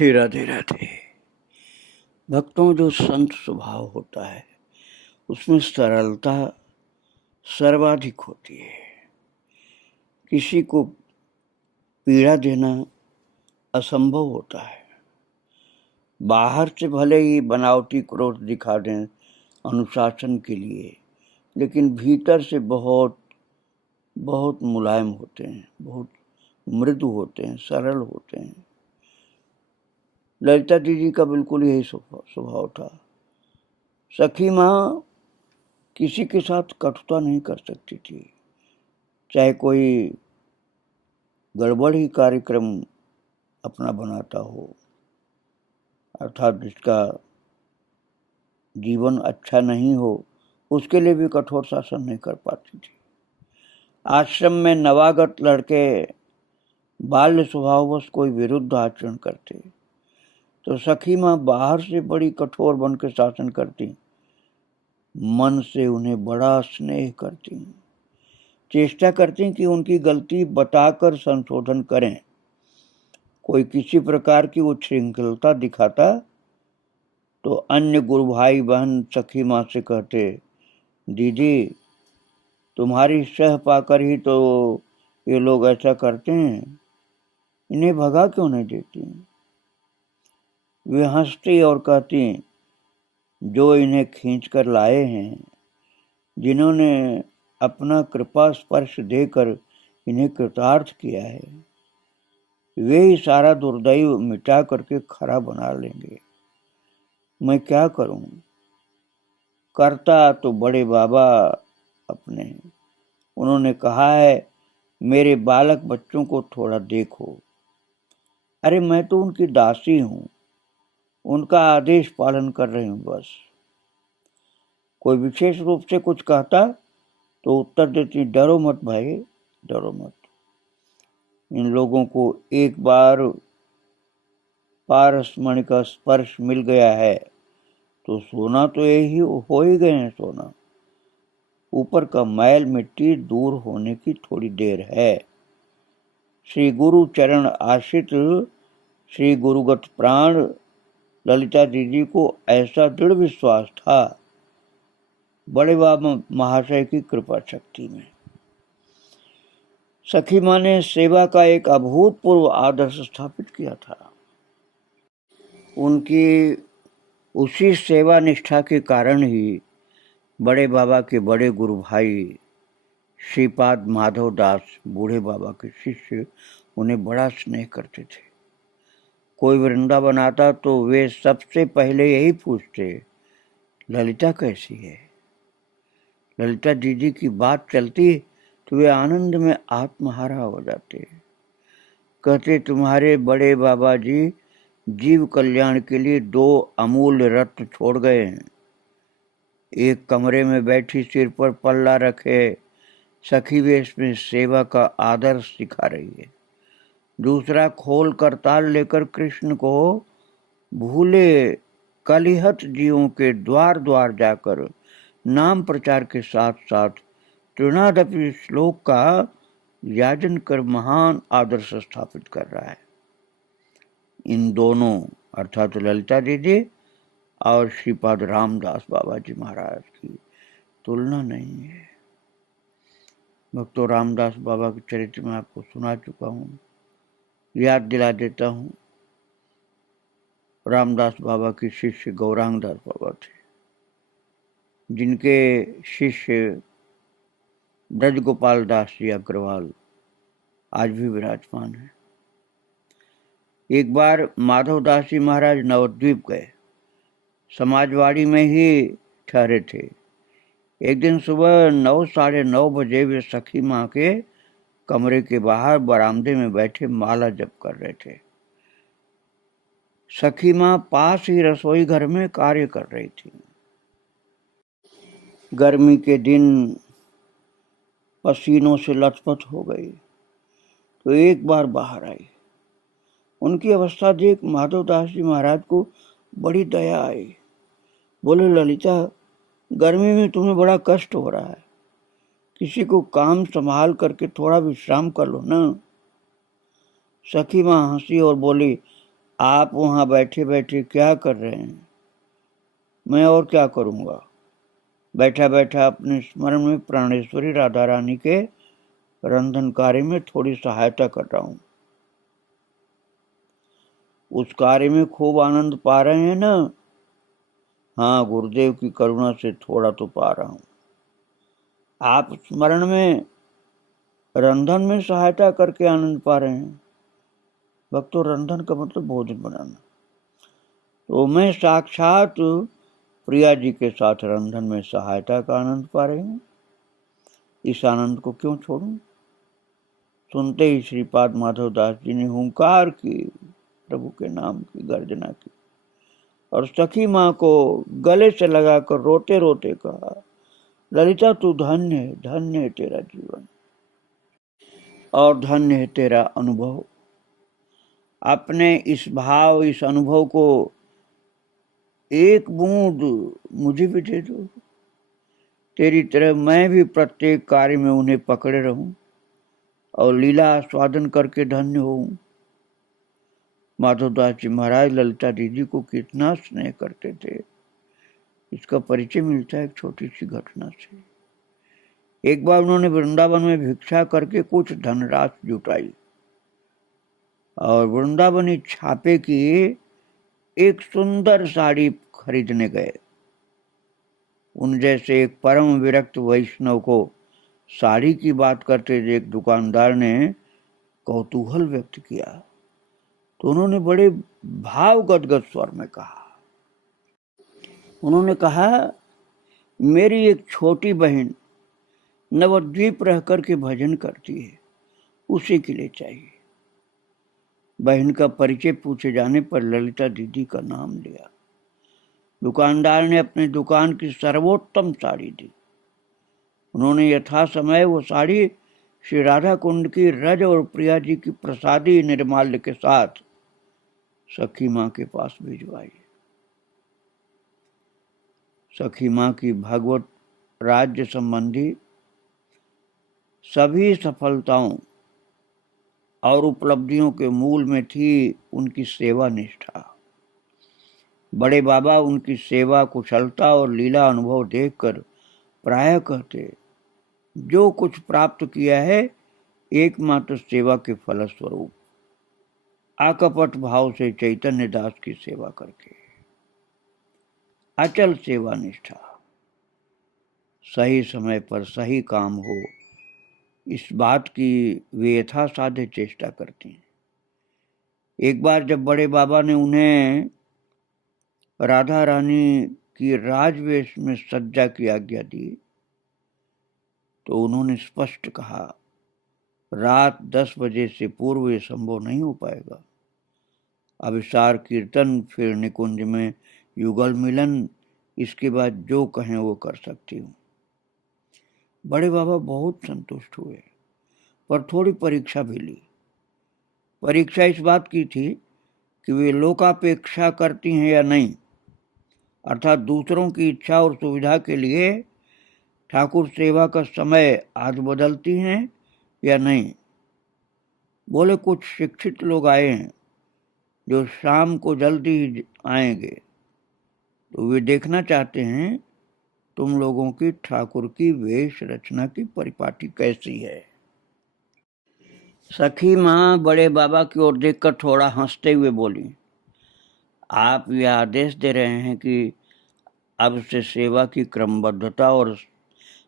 राधे राधे राधे। भक्तों, जो संत स्वभाव होता है उसमें सरलता सर्वाधिक होती है। किसी को पीड़ा देना असंभव होता है। बाहर से भले ही बनावटी क्रोध दिखा दें अनुशासन के लिए, लेकिन भीतर से बहुत बहुत मुलायम होते हैं, बहुत मृदु होते हैं, सरल होते हैं। ललिता दीदी का बिल्कुल यही स्वभाव था। सखी माँ किसी के साथ कटुता नहीं कर सकती थी, चाहे कोई गड़बड़ ही कार्यक्रम अपना बनाता हो, अर्थात जिसका जीवन अच्छा नहीं हो, उसके लिए भी कठोर शासन नहीं कर पाती थी। आश्रम में नवागत लड़के बाल्य स्वभाववश कोई विरुद्ध आचरण करते तो सखी माँ बाहर से बड़ी कठोर बनकर शासन करती, मन से उन्हें बड़ा स्नेह करती, चेष्टा करती कि उनकी गलती बताकर संशोधन करें। कोई किसी प्रकार की उच्छृंखलता दिखाता तो अन्य गुरु भाई बहन सखी माँ से कहते, दीदी तुम्हारी सह पाकर ही तो ये लोग ऐसा करते हैं, इन्हें भगा क्यों नहीं देती। वे हंसती और कहती, जो इन्हें खींच कर लाए हैं, जिन्होंने अपना कृपा स्पर्श देकर इन्हें कृतार्थ किया है, वे ही सारा दुर्दैव मिटा करके खरा बना लेंगे। मैं क्या करूं? करता तो बड़े बाबा अपने, उन्होंने कहा है मेरे बालक बच्चों को थोड़ा देखो। अरे मैं तो उनकी दासी हूं, उनका आदेश पालन कर रही हूं बस। कोई विशेष रूप से कुछ कहता तो उत्तर देती, डरो मत भाई, डरो मत। इन लोगों को एक बार पारसमणि का स्पर्श मिल गया है तो सोना तो यही हो ही गए हैं सोना। ऊपर का मैल मिट्टी दूर होने की थोड़ी देर है। श्री गुरु चरण आश्रित श्री गुरुगत प्राण ललिता दीदी को ऐसा दृढ़ विश्वास था बड़े बाबा महाशय की कृपा शक्ति में। सखी माँ ने सेवा का एक अभूतपूर्व आदर्श स्थापित किया था। उनकी उसी सेवा निष्ठा के कारण ही बड़े बाबा के बड़े गुरु भाई श्रीपाद माधव दास बूढ़े बाबा के शिष्य उन्हें बड़ा स्नेह करते थे। कोई वृंदावन आता तो वे सबसे पहले यही पूछते, ललिता कैसी है। ललिता दीदी की बात चलती तो वे आनंद में आत्महारा हो जाते। कहते, तुम्हारे बड़े बाबा जी जीव कल्याण के लिए 2 अमूल्य रत्न छोड़ गए हैं। एक कमरे में बैठी सिर पर पल्ला रखे सखी वेश में सेवा का आदर्श सिखा रही है। दूसरा खोल कर ताल लेकर कृष्ण को भूले कलिहत जीवों के द्वार द्वार जाकर नाम प्रचार के साथ साथ तृणादपि श्लोक का याजन कर महान आदर्श स्थापित कर रहा है। इन दोनों अर्थात ललिता दीदी और श्रीपाद रामदास बाबा जी महाराज की तुलना नहीं है। भक्तों, रामदास बाबा के चरित्र में आपको सुना चुका हूँ, याद दिला देता हूँ। रामदास बाबा के शिष्य गौरांग दास बाबा थे, जिनके शिष्य ब्रज गोपाल दास जी अग्रवाल आज भी विराजमान है। एक बार माधव दास जी महाराज नवद्वीप गए, समाजवाड़ी में ही ठहरे थे। एक दिन सुबह 9 साढ़े 9 बजे वे सखी माँ के कमरे के बाहर बरामदे में बैठे माला जप कर रहे थे। सखी माँ पास ही रसोई घर में कार्य कर रही थी। गर्मी के दिन पसीनों से लथपथ हो गई तो एक बार बाहर आई। उनकी अवस्था देख माधव दास जी महाराज को बड़ी दया आई। बोले, ललिता, गर्मी में तुम्हें बड़ा कष्ट हो रहा है, किसी को काम संभाल करके थोड़ा विश्राम कर लो ना। सखी माँ हंसी और बोली, आप वहां बैठे बैठे क्या कर रहे हैं? मैं और क्या करूंगा, बैठा बैठा अपने स्मरण में प्राणेश्वरी राधा रानी के रंधन कार्य में थोड़ी सहायता कर रहा हूं। उस कार्य में खूब आनंद पा रहे हैं ना? हाँ, गुरुदेव की करुणा से थोड़ा तो पा रहा हूं। आप स्मरण में रंधन में सहायता करके आनंद पा रहे हैं। भक्तों, रंधन का मतलब भोजन बनाना। तो मैं साक्षात प्रिया जी के साथ रंधन में सहायता का आनंद पा रही हूँ। इस आनंद को क्यों छोड़ूं? सुनते ही श्रीपाद माधव दास जी ने हुंकार की, प्रभु के नाम की गर्जना की और सखी माँ को गले से लगाकर रोते रोते कहा, ललिता तू धन्य है, धन्य है तेरा जीवन और धन्य है तेरा अनुभव। अपने इस भाव, इस अनुभव को एक बूंद मुझे भी दे दो। तेरी तरह मैं भी प्रत्येक कार्य में उन्हें पकड़े रहूं और लीला आस्वादन करके धन्य होऊं। माधवदास जी महाराज ललिता दीदी को कितना स्नेह करते थे, इसका परिचय मिलता है एक छोटी सी घटना से। एक बार उन्होंने वृंदावन में भिक्षा करके कुछ धनराशि जुटाई और वृंदावनी छापे की एक सुंदर साड़ी खरीदने गए। उन जैसे एक परम विरक्त वैष्णव को साड़ी की बात करते एक दुकानदार ने कौतूहल व्यक्त किया, तो उन्होंने बड़े भाव गदगद स्वर में कहा, उन्होंने कहा, मेरी एक छोटी बहन नवद्वीप रह करके भजन करती है, उसी के लिए चाहिए। बहन का परिचय पूछे जाने पर ललिता दीदी का नाम लिया। दुकानदार ने अपनी दुकान की सर्वोत्तम साड़ी दी। उन्होंने यथा समय वो साड़ी श्री राधा कुंड की रज और प्रिया जी की प्रसादी निर्माल्य के साथ सखी माँ के पास भिजवाई। सखी माँ की भगवत राज्य संबंधी सभी सफलताओं और उपलब्धियों के मूल में थी उनकी सेवा निष्ठा। बड़े बाबा उनकी सेवा कुशलता और लीला अनुभव देखकर प्रायः कहते, जो कुछ प्राप्त किया है एकमात्र सेवा के फलस्वरूप, अकपट भाव से चैतन्य दास की सेवा करके। अचल सेवा निष्ठा, सही समय पर सही काम हो, इस बात की वे यथासाध्य चेष्टा करती हैं। एक बार जब बड़े बाबा ने उन्हें राधा रानी की राजवेश में सज्जा की आज्ञा दी तो उन्होंने स्पष्ट कहा, रात 10 बजे से पूर्व ये संभव नहीं हो पाएगा। अभिसार कीर्तन, फिर निकुंज में युगल मिलन, इसके बाद जो कहें वो कर सकती हूँ। बड़े बाबा बहुत संतुष्ट हुए, पर थोड़ी परीक्षा भी ली। परीक्षा इस बात की थी कि वे लोकापेक्षा करती हैं या नहीं, अर्थात दूसरों की इच्छा और सुविधा के लिए ठाकुर सेवा का समय आज बदलती हैं या नहीं। बोले, कुछ शिक्षित लोग आए हैं जो शाम को जल्दी ही आएंगे, तो वे देखना चाहते हैं तुम लोगों की ठाकुर की वेश रचना की परिपाटी कैसी है। सखी माँ बड़े बाबा की ओर देखकर थोड़ा हंसते हुए बोली, आप यह आदेश दे रहे हैं कि अब से सेवा की क्रमबद्धता और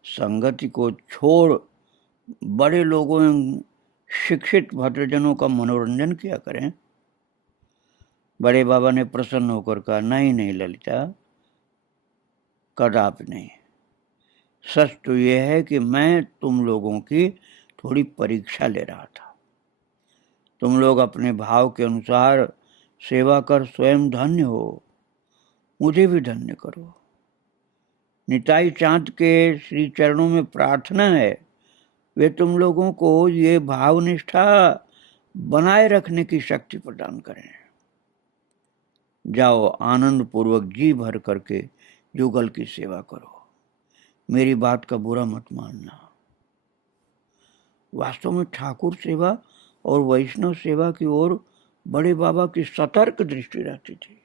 संगति को छोड़ बड़े लोगों शिक्षित भद्रजनों का मनोरंजन किया करें। बड़े बाबा ने प्रसन्न होकर कहा, नहीं नहीं ललिता, कदापि नहीं। सच तो यह है कि मैं तुम लोगों की थोड़ी परीक्षा ले रहा था। तुम लोग अपने भाव के अनुसार सेवा कर स्वयं धन्य हो, मुझे भी धन्य करो। निताई चांद के श्री चरणों में प्रार्थना है वे तुम लोगों को ये भावनिष्ठा बनाए रखने की शक्ति प्रदान करें। जाओ आनंद पूर्वक जी भर करके युगल की सेवा करो, मेरी बात का बुरा मत मानना। वास्तव में ठाकुर सेवा और वैष्णव सेवा की ओर बड़े बाबा की सतर्क दृष्टि रहती थी।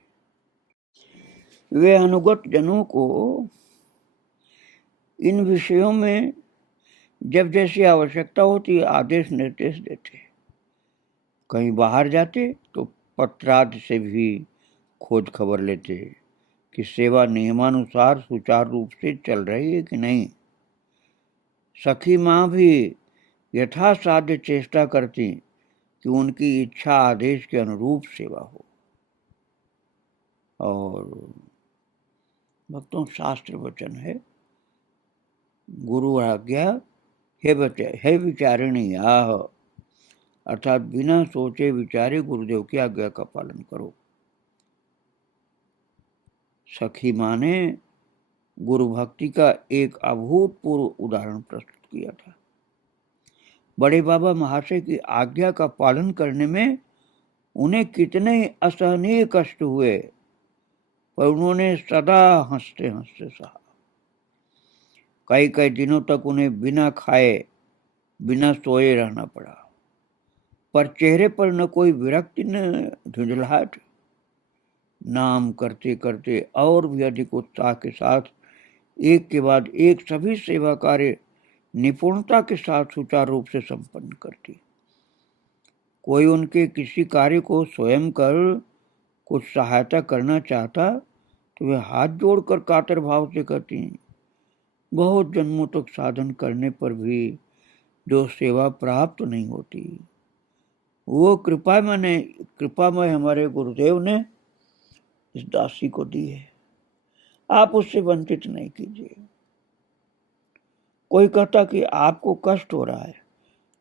वे अनुगत जनों को इन विषयों में जब जैसी आवश्यकता होती आदेश निर्देश देते। कहीं बाहर जाते तो पत्रादि से भी खोज खबर लेते कि सेवा नियमानुसार सुचारू रूप से चल रही है कि नहीं। सखी माँ भी यथासाध्य चेष्टा करती कि उनकी इच्छा आदेश के अनुरूप सेवा हो। और भक्तों, शास्त्र वचन है, गुरु आज्ञा हे विचारिणी आह, अर्थात बिना सोचे विचारे गुरुदेव की आज्ञा का पालन करो। सखी माँ ने गुरु भक्ति का एक अभूतपूर्व उदाहरण प्रस्तुत किया था। बड़े बाबा महाशय की आज्ञा का पालन करने में उन्हें कितने असहनीय कष्ट हुए, पर उन्होंने सदा हंसते हंसते सहा। कई कई दिनों तक उन्हें बिना खाए बिना सोए रहना पड़ा, पर चेहरे पर न कोई विरक्ति न झुंझलाहट। नाम करते करते और भी अधिक उत्साह के साथ एक के बाद एक सभी सेवा कार्य निपुणता के साथ सुचारू रूप से संपन्न करती। कोई उनके किसी कार्य को स्वयं कर कुछ सहायता करना चाहता तो वे हाथ जोड़कर कातर भाव से कहती, बहुत जन्मों तक साधन करने पर भी जो सेवा प्राप्त नहीं होती, वो कृपामय हमारे गुरुदेव ने इस दासी को दी है, आप उससे वंचित नहीं कीजिए। कोई कहता कि आपको कष्ट हो रहा है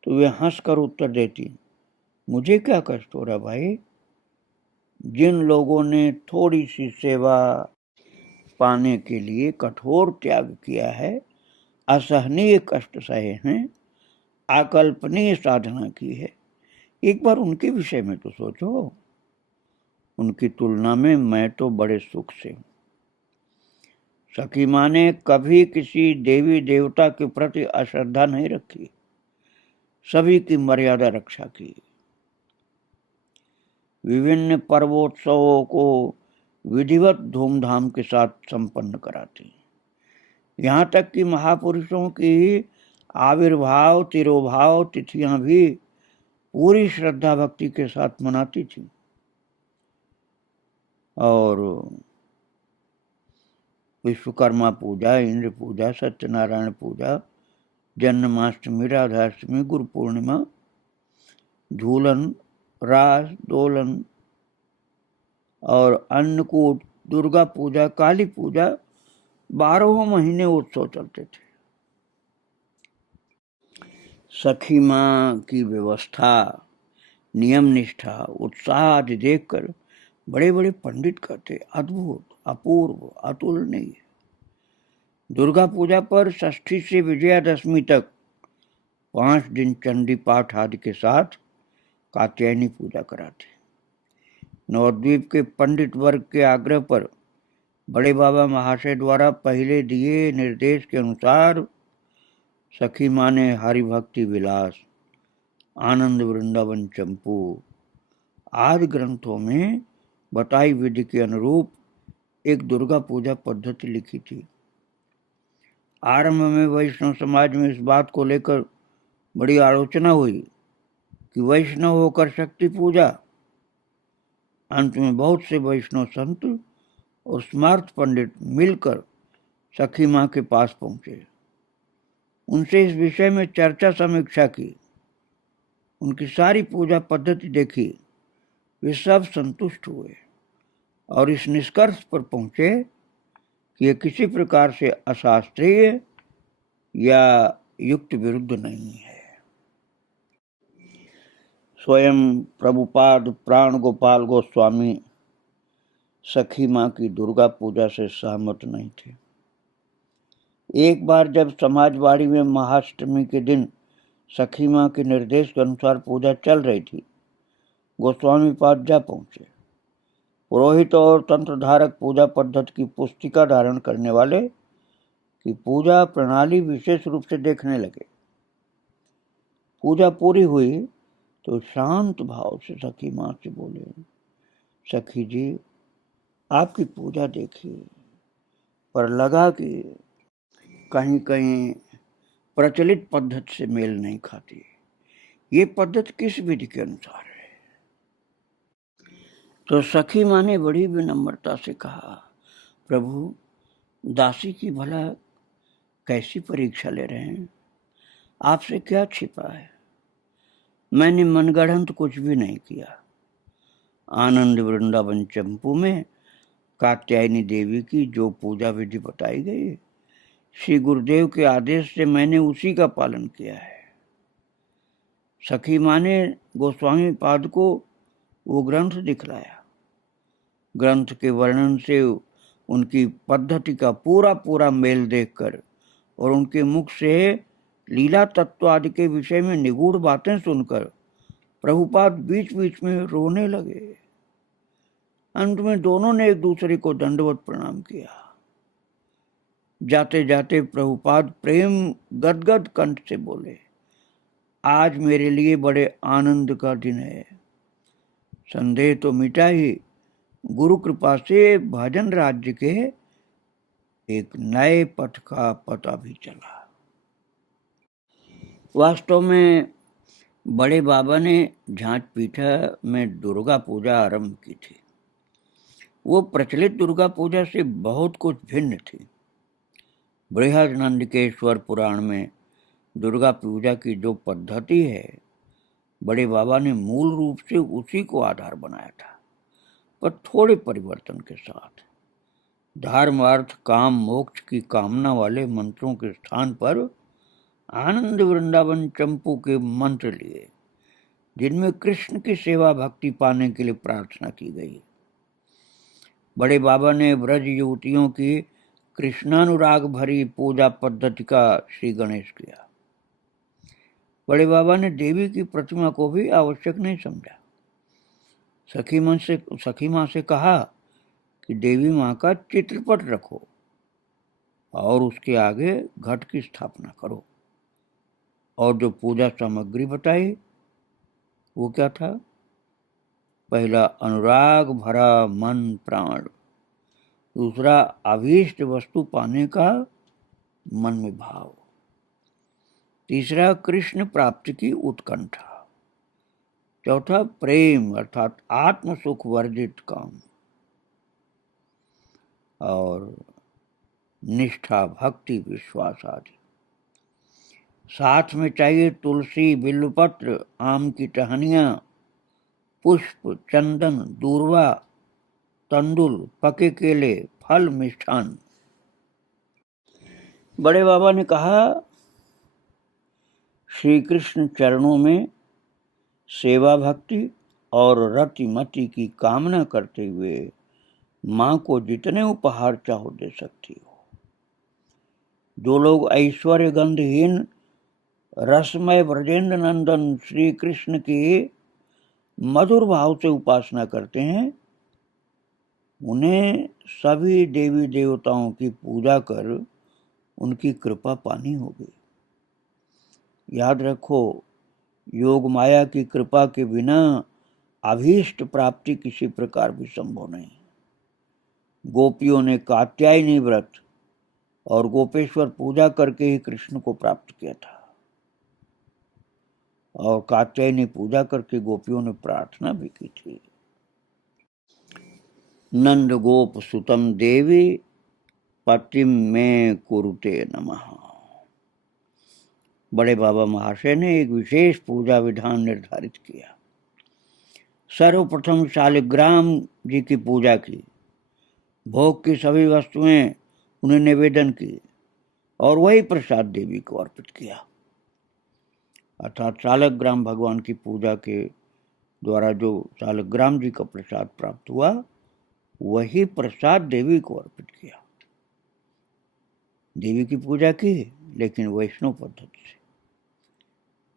तो वे हंसकर उत्तर देती, मुझे क्या कष्ट हो रहा भाई। जिन लोगों ने थोड़ी सी सेवा पाने के लिए कठोर त्याग किया है, असहनीय कष्ट सहे हैं, अकल्पनीय साधना की है, एक बार उनके विषय में तो सोचो। उनकी तुलना में मैं तो बड़े सुख से हूं। सखी माँ ने कभी किसी देवी देवता के प्रति अश्रद्धा नहीं रखी, सभी की मर्यादा रक्षा की। विभिन्न पर्वोत्सवों को विधिवत धूमधाम के साथ संपन्न कराती, यहाँ तक कि महापुरुषों की आविर्भाव तिरोभाव तिथियां भी पूरी श्रद्धा भक्ति के साथ मनाती थी। और विश्वकर्मा पूजा, इंद्र पूजा, सत्यनारायण पूजा, जन्माष्टमी, राधाष्टमी, गुरु पूर्णिमा, झूलन, रास, दोलन और अन्नकूट, दुर्गा पूजा, काली पूजा, 12 महीने उत्सव चलते थे। सखी माँ की व्यवस्था, नियम निष्ठा, उत्साह आदि देखकर बड़े बड़े पंडित कहते, अद्भुत, अपूर्व, अतुलनीय। दुर्गा पूजा पर षष्ठी से विजयादशमी तक 5 दिन चंडी पाठ आदि के साथ कात्यायनी पूजा कराते। नवद्वीप के पंडित वर्ग के आग्रह पर बड़े बाबा महाशय द्वारा पहले दिए निर्देश के अनुसार सखी माँ ने हरिभक्ति विलास, आनंद वृंदावन चंपू आदि ग्रंथों में बताई विधि के अनुरूप एक दुर्गा पूजा पद्धति लिखी थी। आरंभ में वैष्णव समाज में इस बात को लेकर बड़ी आलोचना हुई कि वैष्णव होकर शक्ति पूजा। अंत में बहुत से वैष्णव संत और स्मार्त पंडित मिलकर सखी माँ के पास पहुंचे, उनसे इस विषय में चर्चा समीक्षा की, उनकी सारी पूजा पद्धति देखी। वे सब संतुष्ट हुए और इस निष्कर्ष पर पहुंचे कि यह किसी प्रकार से अशास्त्रीय या युक्त विरुद्ध नहीं है। स्वयं प्रभुपाद प्राण गोपाल गोस्वामी सखी माँ की दुर्गा पूजा से सहमत नहीं थे। एक बार जब समाजवाड़ी में महाअष्टमी के दिन सखी माँ के निर्देश के अनुसार पूजा चल रही थी, गोस्वामी पाद जा पहुंचे। पुरोहित और तंत्रधारक पूजा पद्धति की पुस्तिका धारण करने वाले की पूजा प्रणाली विशेष रूप से देखने लगे। पूजा पूरी हुई तो शांत भाव से सखी माँ से बोले, सखी जी आपकी पूजा देखी, पर लगा कि कहीं कहीं प्रचलित पद्धति से मेल नहीं खाती। ये पद्धति किस विधि के अनुसार है? तो सखी माँ ने बड़ी विनम्रता से कहा, प्रभु दासी की भला कैसी परीक्षा ले रहे हैं? आपसे क्या छिपा है? मैंने मनगढ़ंत कुछ भी नहीं किया। आनंद वृंदावन चंपू में कात्यायनी देवी की जो पूजा विधि बताई गई, श्री गुरुदेव के आदेश से मैंने उसी का पालन किया है। सखी माँ ने गोस्वामी पाद को वो ग्रंथ दिखलाया। ग्रंथ के वर्णन से उनकी पद्धति का पूरा पूरा मेल देखकर और उनके मुख से लीला तत्व आदि के विषय में निगूढ़ बातें सुनकर प्रभुपाद बीच बीच में रोने लगे। अंत में दोनों ने एक दूसरे को दंडवत प्रणाम किया। जाते जाते प्रभुपाद प्रेम गदगद कंठ से बोले, आज मेरे लिए बड़े आनंद का दिन है। संदेह तो मिटा ही, गुरु कृपा से भजन राज्य के एक नए पथ का पता भी चला। वास्तव में बड़े बाबा ने झांझ पीठा में दुर्गा पूजा आरंभ की थी। वो प्रचलित दुर्गा पूजा से बहुत कुछ भिन्न थी। बृहदनंदकेश्वर पुराण में दुर्गा पूजा की जो पद्धति है, बड़े बाबा ने मूल रूप से उसी को आधार बनाया था, पर थोड़े परिवर्तन के साथ। धर्म अर्थ काम मोक्ष की कामना वाले मंत्रों के स्थान पर आनंद वृंदावन चंपू के मंत्र लिए, जिनमें कृष्ण की सेवा भक्ति पाने के लिए प्रार्थना की गई। बड़े बाबा ने ब्रज युवतियों की कृष्णानुराग भरी पूजा पद्धति का श्री गणेश किया। बड़े बाबा ने देवी की प्रतिमा को भी आवश्यक नहीं समझा। सखी माँ से कहा कि देवी माँ का चित्रपट रखो और उसके आगे घट की स्थापना करो। और जो पूजा सामग्री बताई वो क्या था? पहला अनुराग भरा मन प्राण, दूसरा अभीष्ट वस्तु पाने का मन में भाव, तीसरा कृष्ण प्राप्ति की उत्कंठा, चौथा प्रेम अर्थात आत्म सुख वर्जित काम, और निष्ठा भक्ति विश्वास आदि। साथ में चाहिए तुलसी बिल्वपत्र, आम की टहनियां, पुष्प चंदन दूर्वा, तंदुल, पके केले, फल मिष्ठान। बड़े बाबा ने कहा, श्री कृष्ण चरणों में सेवा भक्ति और रतिमति की कामना करते हुए माँ को जितने उपहार चाहो दे सकती हो। जो लोग ऐश्वर्य गंधहीन रसमय ब्रजेंद्र नंदन श्री कृष्ण की मधुर भाव से उपासना करते हैं, उन्हें सभी देवी देवताओं की पूजा कर उनकी कृपा पानी होगी। याद रखो, योग माया की कृपा के बिना अभीष्ट प्राप्ति किसी प्रकार भी संभव नहीं। गोपियों ने कात्यायनी व्रत और गोपेश्वर पूजा करके ही कृष्ण को प्राप्त किया था, और कात्यायनी पूजा करके गोपियों ने प्रार्थना भी की थी, नंद गोप सुतम देवी पतिम में कुरुते नमः। बड़े बाबा महाशय ने एक विशेष पूजा विधान निर्धारित किया। सर्वप्रथम शालिग्राम जी की पूजा की, भोग की सभी वस्तुएं उन्हें निवेदन की और वही प्रसाद देवी को अर्पित किया। अर्थात शालिग्राम भगवान की पूजा के द्वारा जो शालिग्राम जी का प्रसाद प्राप्त हुआ, वही प्रसाद देवी को अर्पित किया। देवी की पूजा की, लेकिन वैष्णव पद्धति से।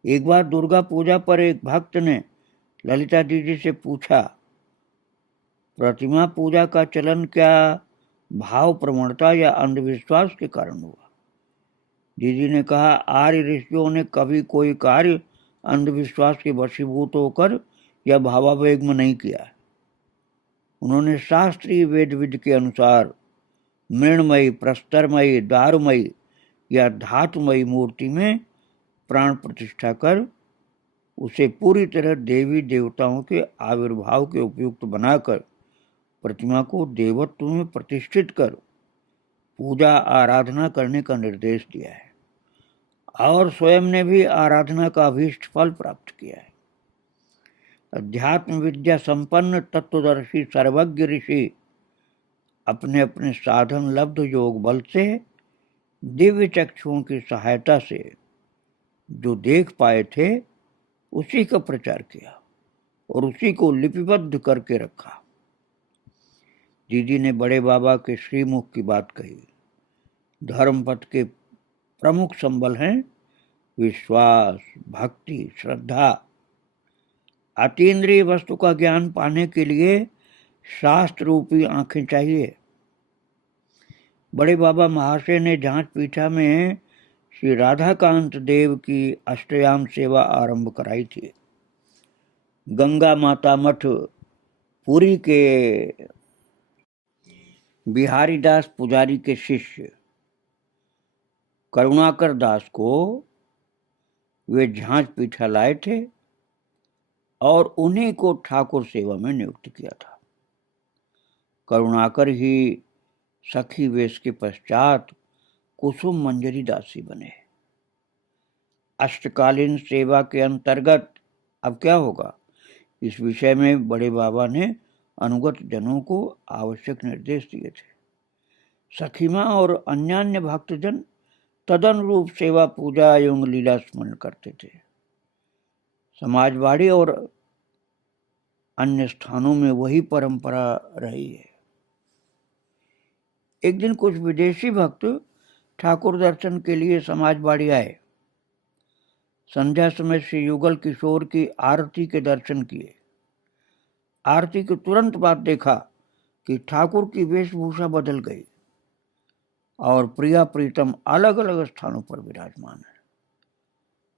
एक बार दुर्गा पूजा पर एक भक्त ने ललिता दीदी से पूछा, प्रतिमा पूजा का चलन क्या भाव प्रवणता या अंधविश्वास के कारण हुआ? दीदी ने कहा, आर्य ऋषियों ने कभी कोई कार्य अंधविश्वास के वशीभूत होकर या भावावेग में नहीं किया। उन्होंने शास्त्रीय वेद विधि के अनुसार मृणमयी, प्रस्तरमयी, दारुमयी या धातुमयी मूर्ति में प्राण प्रतिष्ठा कर उसे पूरी तरह देवी देवताओं के आविर्भाव के उपयुक्त बनाकर प्रतिमा को देवत्व में प्रतिष्ठित कर पूजा आराधना करने का निर्देश दिया है और स्वयं ने भी आराधना का अभीष्ट फल प्राप्त किया है। अध्यात्म विद्या संपन्न तत्वदर्शी सर्वज्ञ ऋषि अपने अपने साधन लब्ध योग बल से दिव्य चक्षुओं की सहायता से जो देख पाए थे उसी का प्रचार किया और उसी को लिपिबद्ध करके रखा। दीदी ने बड़े बाबा के श्रीमुख की बात कही। धर्म पथ के प्रमुख संबल हैं विश्वास, भक्ति, श्रद्धा। अतीन्द्रिय वस्तु का ज्ञान पाने के लिए शास्त्र रूपी आंखें चाहिए। बड़े बाबा महाशय ने जांच पीठा में श्री राधाकांत देव की अष्टयाम सेवा आरंभ कराई थी। गंगा माता मठ पुरी के बिहारी दास पुजारी के शिष्य करुणाकर दास को वे झांझ पीठा लाए थे और उन्हीं को ठाकुर सेवा में नियुक्त किया था। करुणाकर ही सखी वेश के पश्चात कुसुम मंजरी दासी बने। अष्टकालीन सेवा के अंतर्गत अब क्या होगा, इस विषय में बड़े बाबा ने अनुगत जनों को आवश्यक निर्देश दिए थे। सखीमा और अन्यान्य भक्तजन तदनुरूप सेवा, पूजा एवं लीला स्मरण करते थे। समाजवाड़ी और अन्य स्थानों में वही परंपरा रही है। एक दिन कुछ विदेशी भक्त ठाकुर दर्शन के लिए समाजवाड़ी आए। संध्या समय श्री युगल किशोर की आरती के दर्शन किए। आरती के तुरंत बाद देखा कि ठाकुर की वेशभूषा बदल गई और प्रिया प्रीतम अलग अलग स्थानों पर विराजमान है।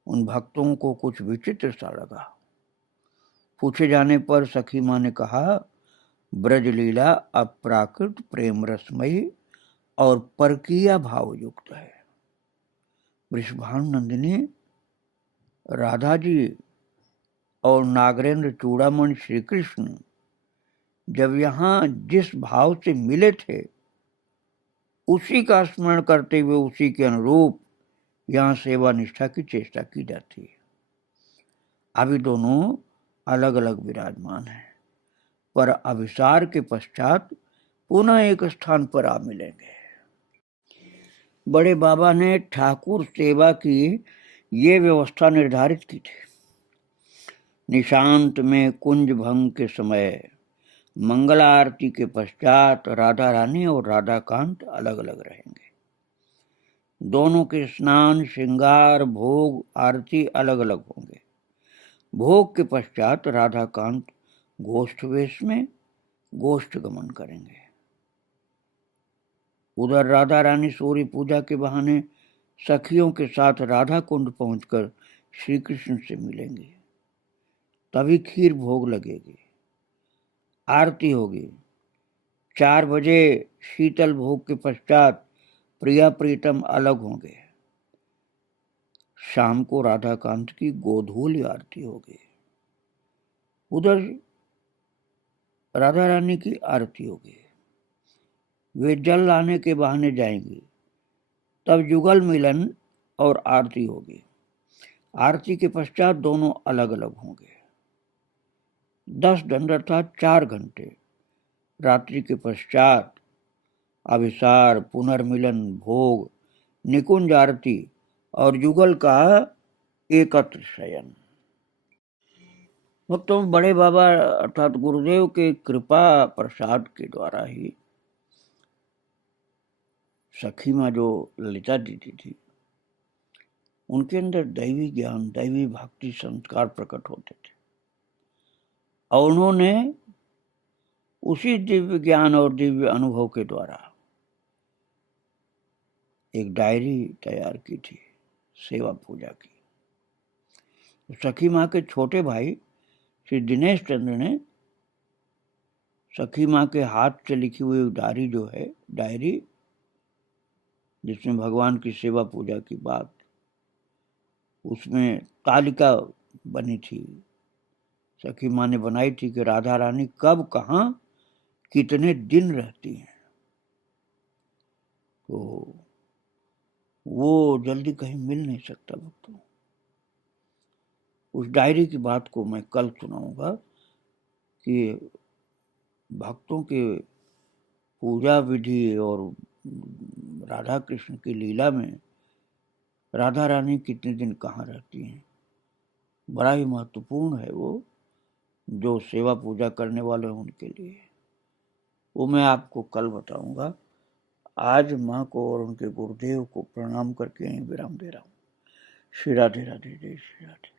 उन भक्तों को कुछ विचित्र सा लगा। पूछे जाने पर सखी माँ ने कहा, ब्रजलीला अप्राकृत प्रेम रसमयी और परकीय भाव युक्त है। वृषभानुनंदिनी राधा जी और नागरेंद्र चूड़ामणि श्री कृष्ण जब यहाँ जिस भाव से मिले थे उसी का स्मरण करते हुए उसी के अनुरूप यहाँ सेवा निष्ठा की चेष्टा की जाती है। अभी दोनों अलग अलग विराजमान हैं, पर अभिसार के पश्चात पुनः एक स्थान पर आ मिलेंगे। बड़े बाबा ने ठाकुर सेवा की ये व्यवस्था निर्धारित की थी। निशांत में कुंज भंग के समय मंगला आरती के पश्चात राधा रानी और राधाकांत अलग अलग रहेंगे। दोनों के स्नान, श्रृंगार, भोग, आरती अलग अलग होंगे। भोग के पश्चात राधाकांत गोष्ठ वेश में गोष्ठ गमन करेंगे। उधर राधा रानी सूर्य पूजा के बहाने सखियों के साथ राधा कुंड पहुंचकर श्री कृष्ण से मिलेंगे। तभी खीर भोग लगेगी, आरती होगी। 4 बजे शीतल भोग के पश्चात प्रिया प्रीतम अलग होंगे। शाम को राधाकांत की गोधूली आरती होगी। उधर राधा रानी की आरती होगी। वे जल लाने के बहाने जाएंगी। तब युगल मिलन और आरती होगी। आरती के पश्चात दोनों अलग अलग होंगे। 10 दंड अर्थात 4 घंटे रात्रि के पश्चात अभिसार, पुनर्मिलन, भोग, निकुंज आरती और युगल का एकत्र शयन। तो बड़े बाबा अर्थात गुरुदेव के कृपा प्रसाद के द्वारा ही सखी माँ जो ललिता दीदी थी उनके अंदर दैवी ज्ञान, दैवी भक्ति संस्कार प्रकट होते थे और उन्होंने उसी दिव्य ज्ञान और दिव्य अनुभव के द्वारा एक डायरी तैयार की थी सेवा पूजा की। सखी माँ के छोटे भाई श्री दिनेश चंद्र ने सखी माँ के हाथ से लिखी हुई डायरी जिसमें भगवान की सेवा पूजा की बात, उसमें तालिका बनी थी, सखी माँ ने बनाई थी कि राधा रानी कब कहाँ कितने दिन रहती हैं। तो वो जल्दी कहीं मिल नहीं सकता भक्तों। उस डायरी की बात को मैं कल सुनाऊंगा कि भक्तों के पूजा विधि और राधा कृष्ण की लीला में राधा रानी कितने दिन कहाँ रहती हैं। बड़ा ही महत्वपूर्ण है वो, जो सेवा पूजा करने वाले हैं उनके लिए। वो मैं आपको कल बताऊंगा। आज माँ को और उनके गुरुदेव को प्रणाम करके यहीं विराम दे रहा हूँ। श्री राधे राधे, जय श्री राधे।